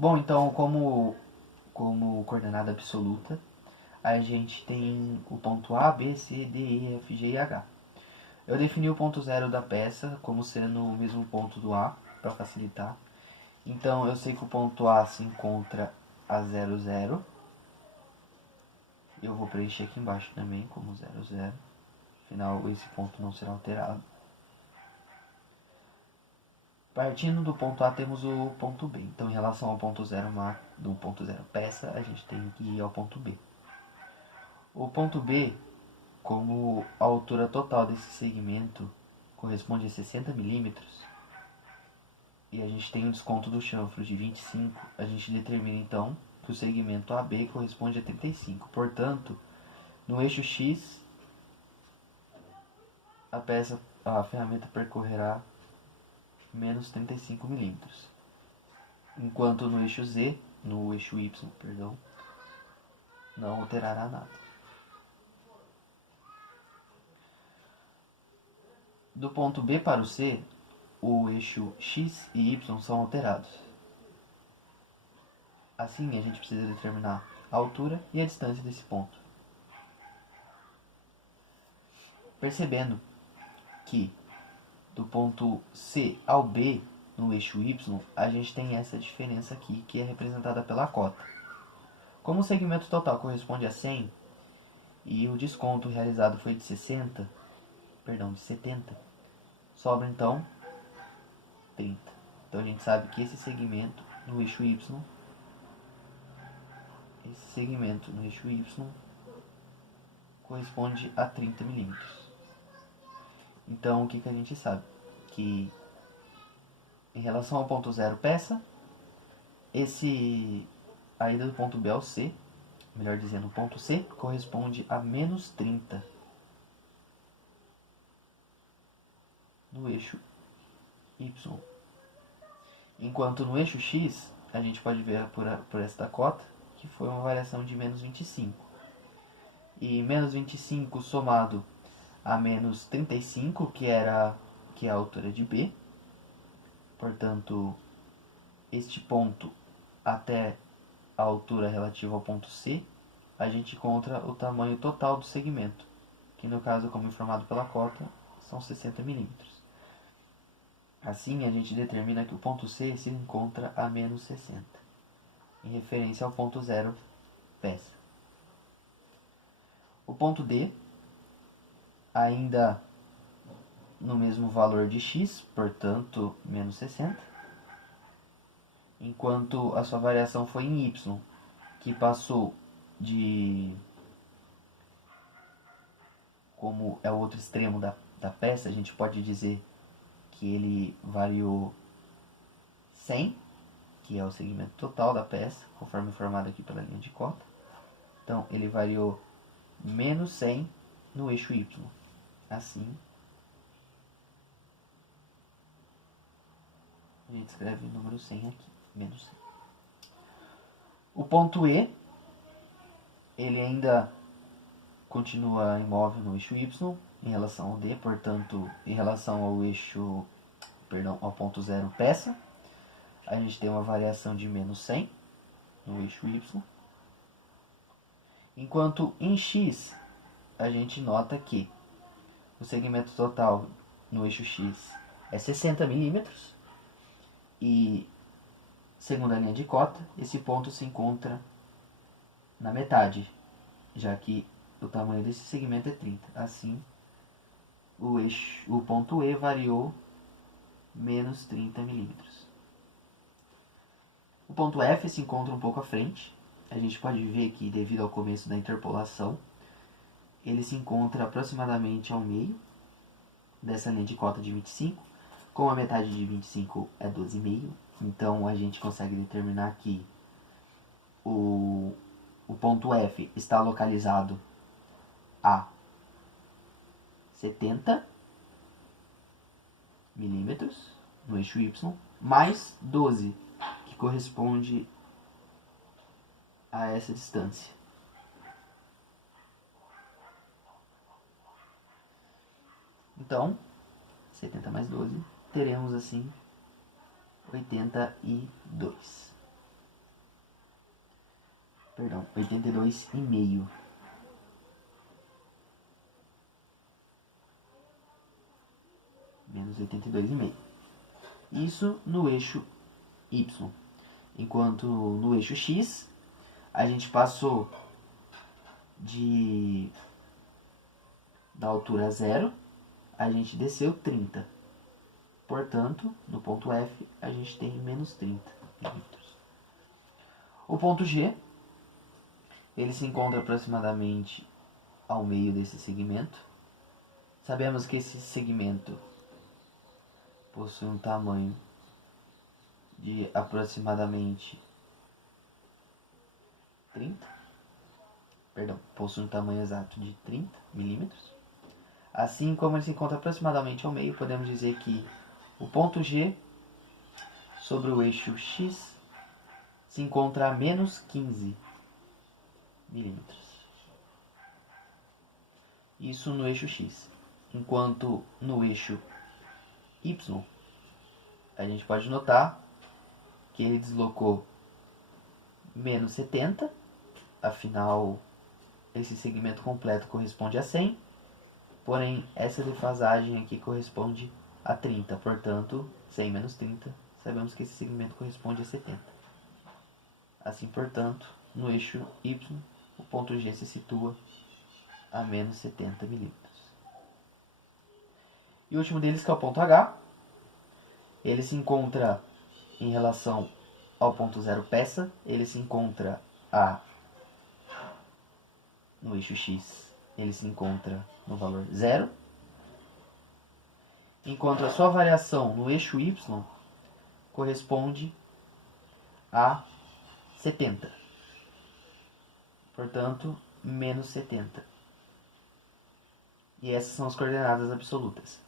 Bom, então, como coordenada absoluta, a gente tem o ponto A, B, C, D, E, F, G e H. Eu defini o ponto zero da peça como sendo o mesmo ponto do A, para facilitar. Então, eu sei que o ponto A se encontra a 0, 0. Eu vou preencher aqui embaixo também como 0, 0. Afinal, esse ponto não será alterado. Partindo do ponto A, temos o ponto B. Então, em relação ao ponto 0 do ponto 0 peça, a gente tem que ir ao ponto B. O ponto B, como a altura total desse segmento corresponde a 60 milímetros, e a gente tem o desconto do chanfro de 25, a gente determina então que o segmento AB corresponde a 35. Portanto, no eixo X, a ferramenta percorrerá menos 35 milímetros, enquanto no eixo Z, no eixo Y, perdão, não alterará nada. Do ponto B para o C, o eixo X e Y são alterados. Assim, a gente precisa determinar a altura e a distância desse ponto. Percebendo que do ponto C ao B, no eixo Y, a gente tem essa diferença aqui, que é representada pela cota. Como o segmento total corresponde a 100 e o desconto realizado foi de 70, sobra então 30. Então a gente sabe que esse segmento no eixo Y corresponde a 30 milímetros. Então o que a gente sabe? Que em relação ao ponto zero peça, a ida do ponto B ao C, melhor dizendo, o ponto C corresponde a menos 30 no eixo Y. Enquanto no eixo X, a gente pode ver por esta cota que foi uma variação de menos 25. E menos 25 somado a menos 35, que é a altura de B. Portanto, este ponto até a altura relativa ao ponto C, a gente encontra o tamanho total do segmento, que no caso, como informado pela cota, são 60 milímetros. Assim, a gente determina que o ponto C se encontra a menos 60, em referência ao ponto zero peça. O ponto D, ainda no mesmo valor de x, portanto, menos 60, enquanto a sua variação foi em y, que passou de, como é o outro extremo da peça, a gente pode dizer que ele variou 100, que é o segmento total da peça, conforme informado aqui pela linha de cota. Então, ele variou menos 100 no eixo y. Assim, a gente escreve o número 100 aqui, menos 100. O ponto E, ele ainda continua imóvel no eixo y em relação ao D, portanto, em relação ao ponto zero peça, a gente tem uma variação de menos 100 no eixo y. Enquanto em x, a gente nota que o segmento total no eixo x é 60 milímetros e, segundo a linha de cota, esse ponto se encontra na metade, já que o tamanho desse segmento é 30. Assim, o ponto E variou menos 30 milímetros. O ponto F se encontra um pouco à frente. A gente pode ver que, devido ao começo da interpolação, ele se encontra aproximadamente ao meio dessa linha de cota de 25. Como a metade de 25 é 12,5, então a gente consegue determinar que o ponto F está localizado a 70 milímetros no eixo Y, mais 12, que corresponde a essa distância. Então, 70 mais 12, teremos assim 82. Perdão, 82,5. Menos 82,5. Isso no eixo Y. Enquanto no eixo X, a gente passou da altura 0, a gente desceu 30. Portanto, no ponto F, a gente tem menos 30 milímetros. O ponto G, ele se encontra aproximadamente ao meio desse segmento. Sabemos que esse segmento possui um tamanho de aproximadamente 30. Perdão, possui um tamanho exato de 30 milímetros. Assim como ele se encontra aproximadamente ao meio, podemos dizer que o ponto G sobre o eixo X se encontra a menos 15 milímetros. Isso no eixo X. Enquanto no eixo Y, a gente pode notar que ele deslocou menos 70, afinal esse segmento completo corresponde a 100, porém essa defasagem aqui corresponde a 30, portanto 100 menos 30, sabemos que esse segmento corresponde a 70. Assim, portanto, no eixo Y, o ponto G se situa a menos 70 milímetros. E o último deles, que é o ponto H, ele se encontra em relação ao ponto 0 peça, ele se encontra no eixo X, ele se encontra no valor 0, enquanto a sua variação no eixo Y corresponde a 70. Portanto, menos 70. E essas são as coordenadas absolutas.